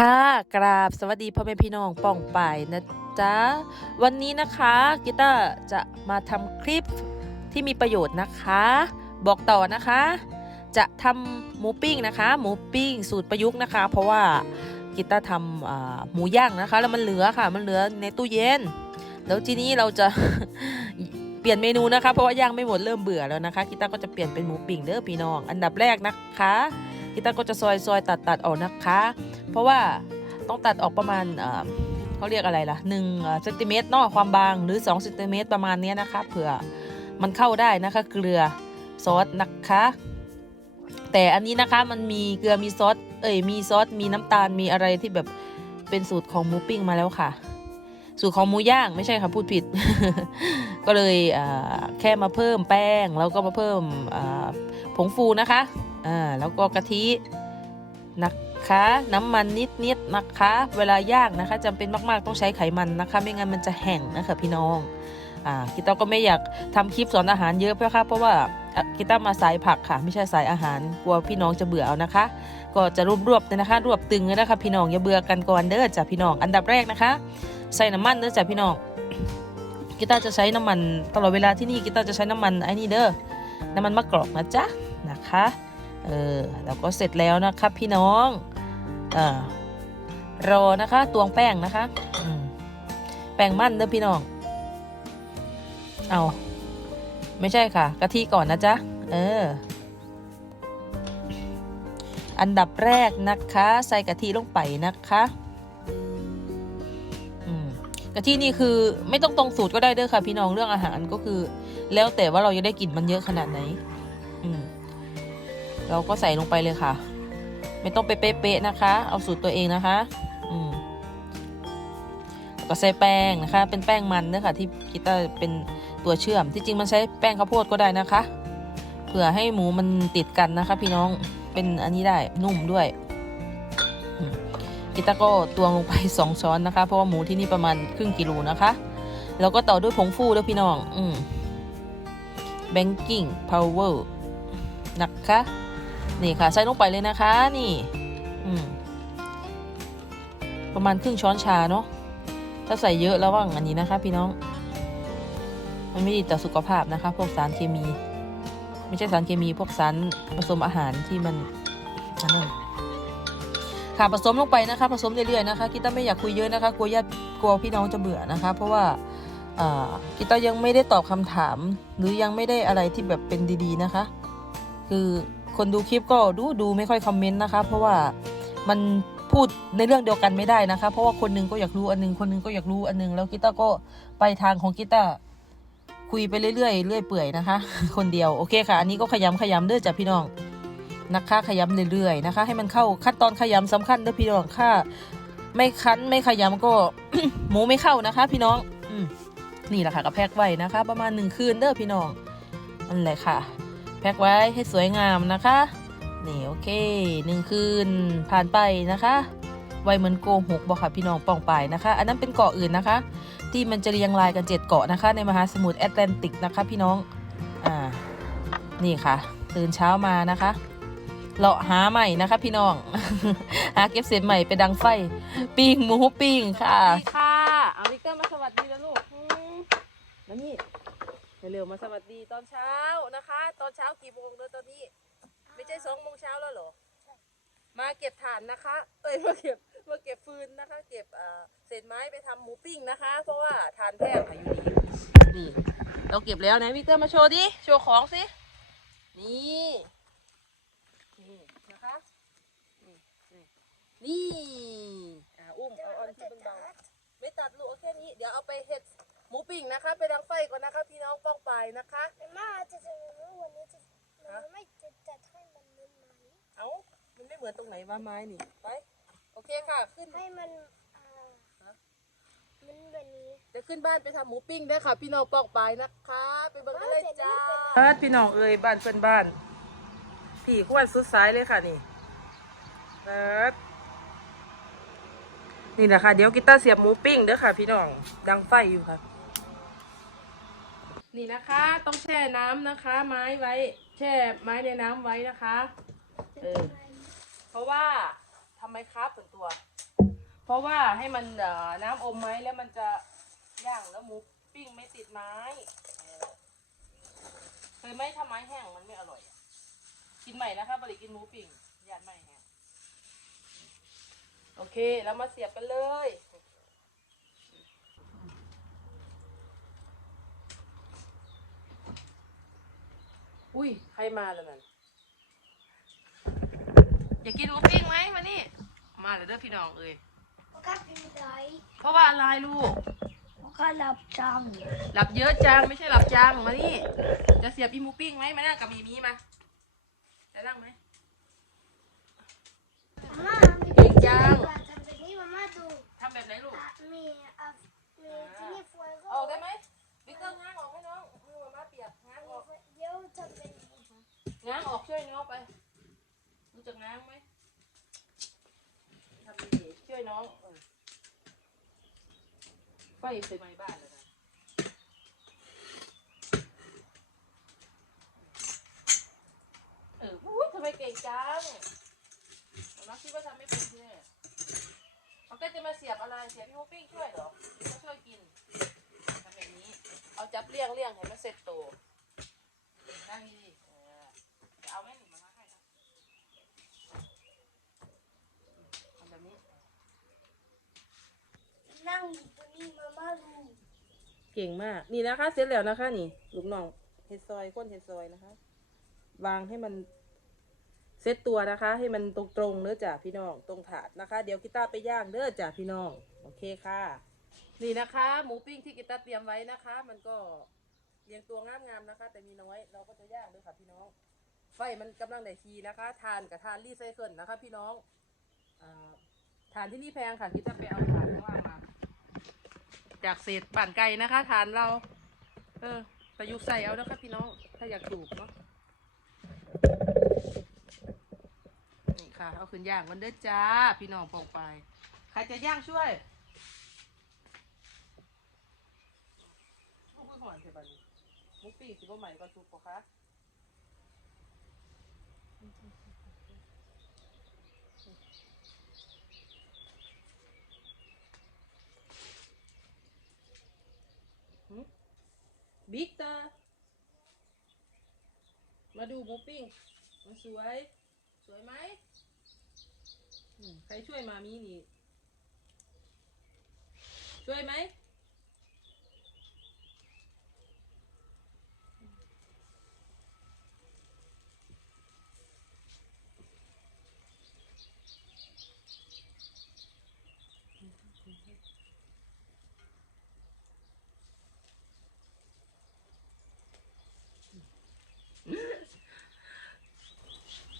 ค่ะกราบสวัสดีพ่อแม่พี่น้องป่องป่ายนะจ๊ะ วันนี้นะคะกีตาร์จะมาทำคลิปที่มีประโยชน์นะคะ บอกต่อนะคะ จะทำหมูปิ้งนะคะ หมูปิ้งสูตรประยุกต์นะคะ เพราะว่ากีตาร์ทำหมูย่างนะคะ แล้วมันเหลือค่ะ มันเหลือในตู้เย็น แล้วทีนี้เราจะเปลี่ยนเมนูนะคะ เพราะว่าย่างไม่หมดเริ่มเบื่อแล้วนะคะกีตาร์ก็จะเปลี่ยนเป็นหมูปิ้งเด้อพี่น้อง อันดับแรกนะคะกีตาร์ก็จะซอยซอยตัดตัดออกนะคะ เพราะว่าต้องตัดออกประมาณเขาเรียกอะไรล่ะหนึ่งเซนติเมตรนาะความบางหรือ2เซนติเมตรประมาณนี้นะคะเผื่อมันเข้าได้นะคะเกลือซอสนะคะ แต่อันนี้นะคะมันมีเกลือมีซอสเอ้ยมีซอสมีน้ำตาลมีอะไรที่แบบเป็นสูตรของหมูปิ้งมาแล้วค่ะ สูตรของหมูย่างไม่ใช่ค่ะพูดผิด ก็เลยแค่มาเพิ่มแป้งแล้วก็มาเพิ่มผงฟูนะคะแล้วก็กะทินะคะ น้ำมันนิดๆนะคะ เวลาย่างนะคะจำเป็นมากๆต้องใช้ไขมันนะคะ ไม่งั้นมันจะแห้งนะคะพี่น้องอ่ากิตาก็ไม่อยากทำคลิปสอนอาหารเยอะเพราะค่ะเพราะว่ากิตามาสายผักค่ะ ไม่ใช่สายอาหารกลัวพี่น้องจะเบื่อเอานะคะ ก็จะรวบรวบเลยนะคะ รวบตึงเลยนะคะพี่น้องอย่าเบื่อกันก่อนเด้อจ้ะพี่น้องอันดับแรกนะคะ ใส่น้ำมันเด้อจ้ะพี่น้องกีตาร์จะใช้น้ำมันตลอดเวลาที่นี่กีตาร์จะใช้น้ำมันไอ้นี่เด้อน้ำมันมะกรอกนะจ๊ะนะคะเออแล้วก็เสร็จแล้วนะครับพี่น้อง อ่อรอนะคะตวงแป้งนะคะแป้งมันเด้อพี่น้อง เอาไม่ใช่ค่ะกะทิก่อนนะจ๊ะ เออ อันดับแรกนะคะ ใส่กะทิลงไปนะคะกะทินี่คือไม่ต้องตรงสูตรก็ได้เด้อค่ะ พี่น้องเรื่องอาหารก็คือ แล้วแต่ว่าเราจะได้กลิ่นมันเยอะขนาดไหน อืม เราก็ใส่ลงไปเลยค่ะ ไม่ต้องไปเป๊ะๆนะคะ เอาสูตรตัวเองนะคะอืมแล้วก็ใส่แป้งนะคะ เป็นแป้งมันเด้อค่ะที่กีตาร์เป็นตัวเชื่อม ที่จริงมันใช้แป้งข้าวโพดก็ได้นะคะ เผื่อให้หมูมันติดกันนะคะ พี่น้อง เป็นอันนี้ได้นุ่มด้วยกีตาร์ก็ตวงลงไป 2 ช้อนนะคะ เพราะว่าหมูที่นี่ประมาณครึ่งกิโลนะคะ แล้วก็ต่อด้วยผงฟูด้วยพี่น้อง อืม banking power นะคะ นี่ค่ะ ใส่ลงไปเลยนะคะ นี่ประมาณครึ่งช้อนชาเนาะถ้าใส่เยอะระวังอันนี้นะคะ พี่น้อง มันไม่ดีต่อสุขภาพนะคะ พวกสารเคมี ไม่ใช่สารเคมีพวกสารผสมอาหารที่มันอันนั้นค่ะผสมลงไปนะคะ ผสมเรื่อยๆนะคะกีตาร์ไม่อยากคุยเยอะนะคะกลัวญาติกลัวพี่น้องจะเบื่อนะคะ เพราะว่ากีตาร์ยังไม่ได้ตอบคำถาม หรือยังไม่ได้อะไรที่แบบเป็นดีๆนะคะ คือ คนดูคลิปก็ดูดูไม่ค่อยคอมเมนต์นะคะ เพราะว่ามันพูดในเรื่องเดียวกันไม่ได้นะคะ เพราะว่าคนนึงก็อยากรู้อันนึงคนนึงก็อยากรู้อันนึงแล้วกีตาร์ก็ไปทางของกีตาร์คุยไปเรื่อยๆเรื่อยเปื่อยนะคะ คนเดียวโอเคค่ะ อันนี้ก็ขยำขยำเด้อจ้ะพี่น้องนะคะขยำเรื่อยๆนะคะ ให้มันเข้าขั้นตอนขยำสำคัญเด้อพี่น้องค่ะ ไม่คั้นไม่ขยำก็หมูไม่เข้านะคะ พี่น้องอนี่แหละค่ะก็แพ็คไว้นะคะ ประมาณหนึ่งคืนเด้อพี่น้องนั่นแหละค่ะ แพ็คไว้ให้สวยงามนะคะนี่โอเคหนึ่งคืนผ่านไปนะคะไวเหมือนโกหกบอกค่ะพี่น้องปองไปนะคะ อันนั้นเป็นเกาะอื่นนะคะ ที่มันจะเรียงรายกันเจ็ดเกาะนะคะ ในมหาสมุทรแอตแลนติกนะคะ พี่น้องอ่านี่ค่ะ ตื่นเช้ามานะคะเลาะหาใหม่นะคะ พี่น้อง หาเก็บเศษใหม่ไปดังไฟปิ้งหมูปิ้งค่ะค่ะเอาวิกเตอร์มาสวัสดีแล้วลูกอืมมานี่ เร็วๆมาสวัสดีตอนเช้านะคะ ตอนเช้ากี่โมงเด้อตอนนี้ ไม่ใช่สองโมงเช้าแล้วเหรอมาเก็บถ่านนะคะ เอ้ยมาเก็บมาเก็บฟืนนะคะ เก็บเอ่อเศษไม้ไปทำหมูปิ้งนะคะ เพราะว่าทานแพงค่ะอยู่ดีนี่ เราเก็บแล้วนะวิกเตอร์มาโชว์ดิโชว์ของสินี่นี่นะคะนี่นี่นี่อ่าอุ้มเอาอันที่เบาๆไม่ตัดลูกเอาแค่นี้ เดี๋ยวเอาไปเห็ด หมูปิ้งนะคะ ไปดังไฟก่อนนะคะ พี่น้องป้องไปนะคะม่าจะจะวันนี้จะมันไม่จะจัดให้มันมันไหมเอ้ามันไม่เหมือนตรงไหนว่าไม้นี่ไปโอเคค่ะขึ้นให้มันอ่ามันแบบนี้เดี๋ยวขึ้นบ้านไปทำหมูปิ้งได้ค่ะ พี่น้องปอกปลายนะคะ ไปเบิ่งกันเลยจ้าบ้านพี่น้องเอ้ยบ้านเพื่อนบ้านพี่ขวันสุดซ้ายเลยค่ะนี่เปิดนี่แหละค่ะ เดี๋ยวกีตาร์เสียบหมูปิ้งเด้อค่ะ พี่น้องดังไฟอยู่ค่ะ นี่นะคะ ต้องแช่น้ำนะคะ ไม้ไว้ แช่ไม้ในน้ำไว้นะคะเออเพราะว่าทำไมครับส่วนตัว เพราะว่าให้มันเอ่อน้ำอมไหมแล้วมันจะย่างแล้วหมูปิ้งไม่ติดไม้เคยไหมถ้าไม้แห้งมันไม่อร่อย กินใหม่นะคะบริกินหมูปิ้งยานไม่แห้งโอเค แล้วมาเสียบกันเลย อุ้ยใครมาแล้วนั่นอยากกินหมูปิ้งไหมมานี่ มาเลยเด้อพี่น้องเอ้ยก็เป็นไรเพราะว่าอะไรลูกก็หลับจหลับเยอะจังไม่ใช่หลับจังมานี่ จะเสียบอีหมูปิ้งไหมมานั่งกับมีมีมาจะนั่งไหมำมาเก่งจังทำแบบนี้มาม่าดูทำแบบไหนลูก อะมีอะมีที่นี่ฟวยก็ออกได้ไหมวิกเตอร์ง้างออกให้น้องมือมาม่าเปียกง้างออก เดี๋ยวจะเป็น ง้างออกช่วยน้องไปรู้จักง้างไหมทำดีๆช่วยน้องเออไฟเคยไหม้บ้านแล้วนะเอออุ้ยทำไมเก่งจังมาคิดว่าทำไม่เป็นใช่ไหมมันก็จะมาเสียบอะไร เสียบพี่ฮุปปิ้งช่วยเหรอเขาช่วยกินทำแบบนี้ เอาจับเลี่ยงเลี่ยงให้มันเสร็จตัวนั่งดีๆเออจะเอาแม่หนิมามาให้นะทำแบบนี้ นั่งอยู่ตรงนี้มาม่าดูเก่งมาก นี่นะคะ เสร็จแล้วนะคะ นี่ลูกน้องเฮ็ดซอยก้นเฮ็ดซอยนะคะ วางให้มันเซตตัวนะคะ ให้มันตรงๆเด้อจ้ะพี่น้องตรงถาดนะคะ เดี๋ยวกีตาร์ไปย่างเด้อจ้ะพี่น้อง โอเคค่ะ นี่นะคะ หมูปิ้งที่กีตาร์เตรียมไว้นะคะ มันก็เรียงตัวงามๆนะคะ แต่มีน้อยเราก็จะย่างด้วยค่ะพี่น้อง ไฟมันกำลังได้ทีนะคะ ทานกับทานรีไซเคิลนะคะ พี่น้องอาทานที่นี่แพงค่ะกีตาร์ไปเอาทานข้างล่างมา จากเศษป่านไก่นะคะทานเรา เออประยุกต์ใส่เอานะคะพี่น้อง ถ้าอยากถูกเนาะนี่ค่ะ เอาขึ้นย่างมันเด้อจ้า พี่น้องปองไป ใครจะย่างช่วยลูกผู้หอนเถอะบันมุกปีกสิบ่ใหม่ก็สุกปะคะ หึบิ๊กเตอร์มาดูหมูปิ้ง มันสวย สวยไหมอืมใครช่วยมามีนี่ ช่วยไหม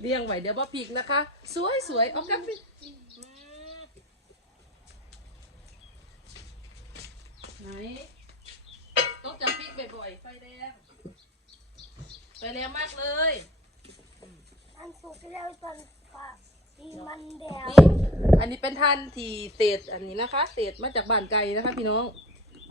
เรียงไว้เดี๋ยวบ่พริกนะคะ สวยสวยเอากลับไปอืมไหนต้องจับพริกบ่อยๆไฟแรงไฟแรงมากเลยอันสุกแล้วตอนฝาที่มันแดงนี่อันนี้เป็นท่านที่เศษอันนี้นะคะเศษมาจากบ้านไก่นะคะ พี่น้อง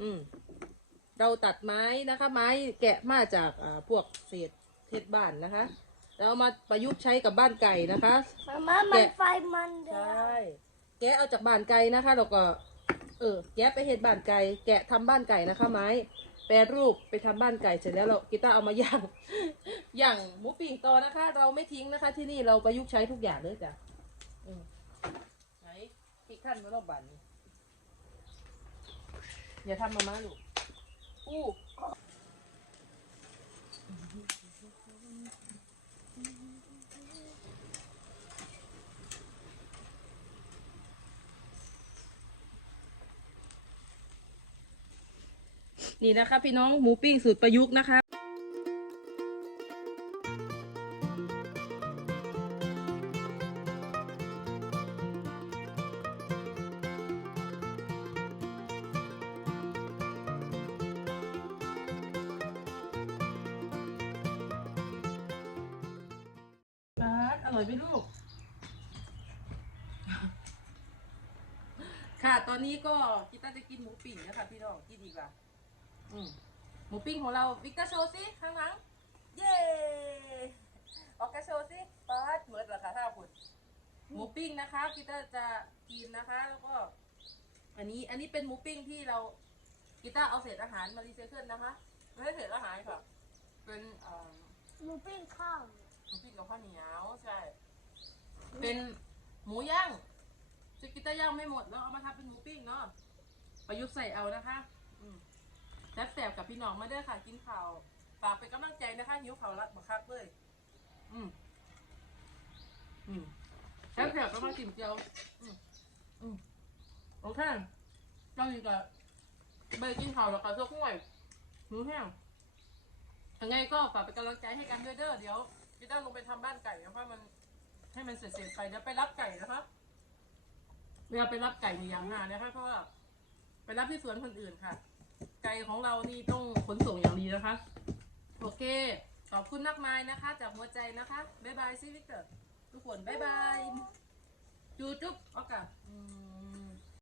อืมเราตัดไม้นะคะ ไม้แกะมาจากอ่าพวกเศษเทศบ้านนะคะ แล้วเอามาประยุกต์ใช้กับบ้านไก่นะคะ มาม่ามันไฟมันแดใชง่แกะเอาจากบ้านไก่นะคะแล้วก็ เออ แกะไปเห็ดบ้านไก่ แกะทำบ้านไก่นะคะ ไม้ แปรรูปไปทำบ้านไก่เสร็จแล้วเรากีตาร์เอามาย่าง ย่างหมูปิ้งต่อนะคะ เราไม่ทิ้งนะคะ ที่นี่เราประยุกต์ใช้ทุกอย่างเลยจ้ะอืมไหนพริกขั้นมาลอบบันอย่าทำมาม่าลูกอู้ นี่นะคะ พี่น้องหมูปิ้งสูตรประยุกต์นะคะอร่อยไหมลูก ค่ะ ตอนนี้ก็กิต้าจะกินหมูปิ้งนะคะพี่น้องกินดีกว่า อืมหมูปิ้งของเราวิกเตอร์โชว์สิข้างหลังเย้ออกกระโชว์สิบาสเหมือนเหรอคะถ้าคุณหมูปิ้งนะคะกิต้าจะกินนะคะ แล้วก็ อันนี้อันนี้เป็นหมูปิ้งที่เรากีตาร์เอาเศษอาหารมารีไซเคิลนะคะไม่ใช่เศษอาหารค่ะ เป็นเอ่อหมูปิ้งข้าวหมูปิ้งกับข้าวเหนียวใช่ เป็นหมูย่างจะกีตาร์ย่างไม่หมดแล้วเอามาทำเป็นหมูปิ้งเนาะประยุกต์ใส่เอานะคะอืม แซ่บแสบกับพี่น้องมาเด้อค่ะ กินข้าวฝากเป็นกำลังใจนะคะหิวข้าวรักบักคักเลยอืมอืมแซ่บแสบก็มาจิ้มเจียวอืมอืมโอเคเจ้านี่ก็ไปกินข้าวแล้วก็ซกห่วยหิวแห้งยังไงก็ฝากเป็นกำลังใจให้กันด้วยเด้อเดี๋ยวพี่ต้าลงไปทำบ้านไก่นะคะมันให้มันเสร็จๆไปเดี๋ยวไปรับไก่นะคะเวลาไปรับไก่ในยางนานะคะเพราะว่าไปรับที่สวนคนอื่นค่ะ ไก่ของเรานี่ต้องขนส่งอย่างดีนะคะ โอเค ขอบคุณมากมายนะคะ จากหัวใจนะคะ บ๊ายบายซิวิกเตอร์ ทุกคน บ๊ายบายจูจุ๊บโอเคอืม